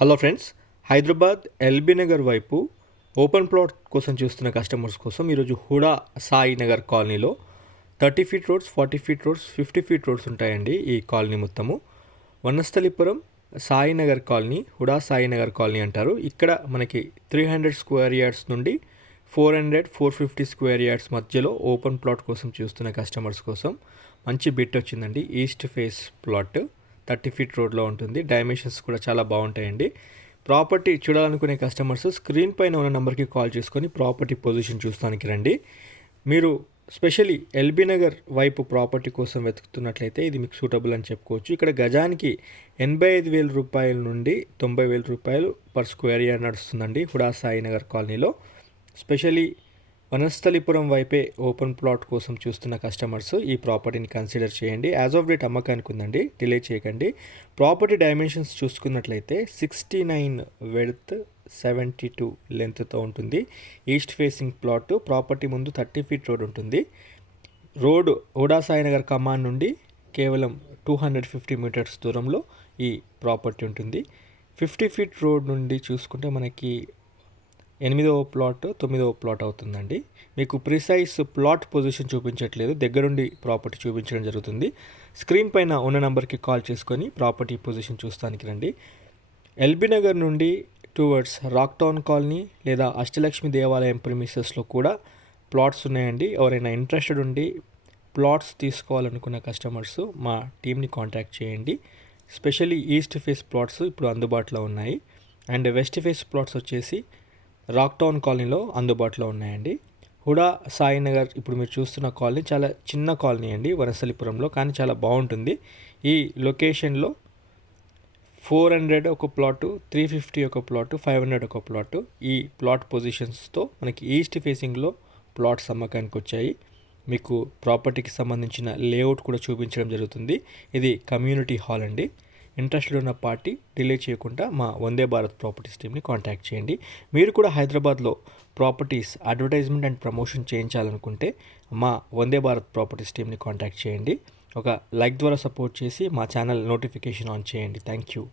Hello friends Hyderabad LB Nagar వైపు open plot కోసం చూస్తున్న కస్టమర్స్ కోసం ఈరోజు హుడా సాయి నగర్ కాలనీలో thirty feet roads forty feet roads fifty feet roads ఉంటాయండి ఈ కాలనీ మొత్తము. వనస్థలిపురం సాయి నగర్ కాలనీ హుడా సాయి నగర్ కాలనీ అంటారు. ఇక్కడ మనకి త్రీ హండ్రెడ్ స్క్వేర్ యార్డ్స్ నుండి four hundred four fifty square yards మధ్యలో ఓపెన్ ప్లాట్ కోసం చూస్తున్న కస్టమర్స్ కోసం మంచి బిట్ వచ్చిందండి. East face plot. Thirty feet రోడ్లో ఉంటుంది. డైమెన్షన్స్ కూడా చాలా బాగుంటాయండి. ప్రాపర్టీ చూడాలనుకునే కస్టమర్స్ స్క్రీన్ పైన ఉన్న నెంబర్కి కాల్ చేసుకొని ప్రాపర్టీ పొజిషన్ చూస్తానికి రండి. మీరు స్పెషలీ ఎల్బీ నగర్ వైపు ప్రాపర్టీ కోసం వెతుకుతున్నట్లయితే ఇది మీకు సూటబుల్ అని చెప్పుకోవచ్చు. ఇక్కడ గజానికి ఎనభై ఐదు వేల రూపాయల నుండి తొంభై వేల రూపాయలు పర్ స్క్వేర్ యార్డ్ నడుస్తుందండి హుడా సాయి నగర్ కాలనీలో. స్పెషలీ వనస్థలిపురం వైపే ఓపెన్ ప్లాట్ కోసం చూస్తున్న కస్టమర్స్ ఈ ప్రాపర్టీని కన్సిడర్ చేయండి. యాజ్ ఆఫ్ డేట్ అమ్మకానికి ఉందండి డిలే చేయకండి. ప్రాపర్టీ డైమెన్షన్స్ చూసుకున్నట్లయితే sixty nine width seventy two లెంత్తో ఉంటుంది. ఈస్ట్ ఫేసింగ్ ప్లాట్ ప్రాపర్టీ ముందు థర్టీ ఫీట్ రోడ్ ఉంటుంది. రోడ్ ఓడాసాయినగర్ కమాన్ నుండి కేవలం టూ హండ్రెడ్ ఫిఫ్టీ మీటర్స్ దూరంలో ఈ ప్రాపర్టీ ఉంటుంది. ఫిఫ్టీ ఫీట్ రోడ్ నుండి చూసుకుంటే మనకి ఎనిమిదవ ప్లాట్ తొమ్మిదవ ప్లాట్ అవుతుందండి. మీకు ప్రిసైజ్ ప్లాట్ పొజిషన్ చూపించట్లేదు. దగ్గరుండి ప్రాపర్టీ చూపించడం జరుగుతుంది. స్క్రీన్ పైన ఉన్న నెంబర్కి కాల్ చేసుకొని ప్రాపర్టీ పొజిషన్ చూస్తానికి రండి. ఎల్బీ నగర్ నుండి టువర్డ్స్ రాక్ టౌన్ కాలనీ లేదా అష్టలక్ష్మి దేవాలయం ప్రిమిసెస్లో కూడా ప్లాట్స్ ఉన్నాయండి. ఎవరైనా ఇంట్రెస్టెడ్ ఉండి ప్లాట్స్ తీసుకోవాలనుకున్న కస్టమర్స్ మా టీమ్ని కాంటాక్ట్ చేయండి. స్పెషల్లీ ఈస్ట్ ఫేస్ ప్లాట్స్ ఇప్పుడు అందుబాటులో ఉన్నాయి. అండ్ వెస్ట్ ఫేస్ ప్లాట్స్ వచ్చేసి రాక్ టౌన్ కాలనీలో అందుబాటులో ఉన్నాయండి. హుడా సాయినగర్ ఇప్పుడు మీరు చూస్తున్న కాలనీ చాలా చిన్న కాలనీ అండి వనసలిపురంలో కానీ చాలా బాగుంటుంది. ఈ లొకేషన్లో ఫోర్ హండ్రెడ్ ఒక ప్లాటు త్రీ ఫిఫ్టీ ఒక ప్లాటు ఫైవ్ హండ్రెడ్ ఒక ప్లాటు ఈ ప్లాట్ పొజిషన్స్తో మనకి ఈస్ట్ ఫేసింగ్లో ప్లాట్స్ అమ్మకానికి వచ్చాయి. మీకు ప్రాపర్టీకి సంబంధించిన లేఅవుట్ కూడా చూపించడం జరుగుతుంది. ఇది కమ్యూనిటీ హాల్ అండి. ఇంట్రెస్టెడ్ ఉన్న పార్టీ డిలే చేయకుండా మా వందే భారత్ ప్రాపర్టీస్ టీమ్ని కాంటాక్ట్ చేయండి. మీరు కూడా హైదరాబాద్లో ప్రాపర్టీస్ అడ్వర్టైజ్మెంట్ అండ్ ప్రమోషన్ చేయించాలనుకుంటే మా వందే భారత్ ప్రాపర్టీస్ టీమ్ని కాంటాక్ట్ చేయండి. ఒక లైక్ ద్వారా సపోర్ట్ చేసి మా ఛానల్ నోటిఫికేషన్ ఆన్ చేయండి. Thank you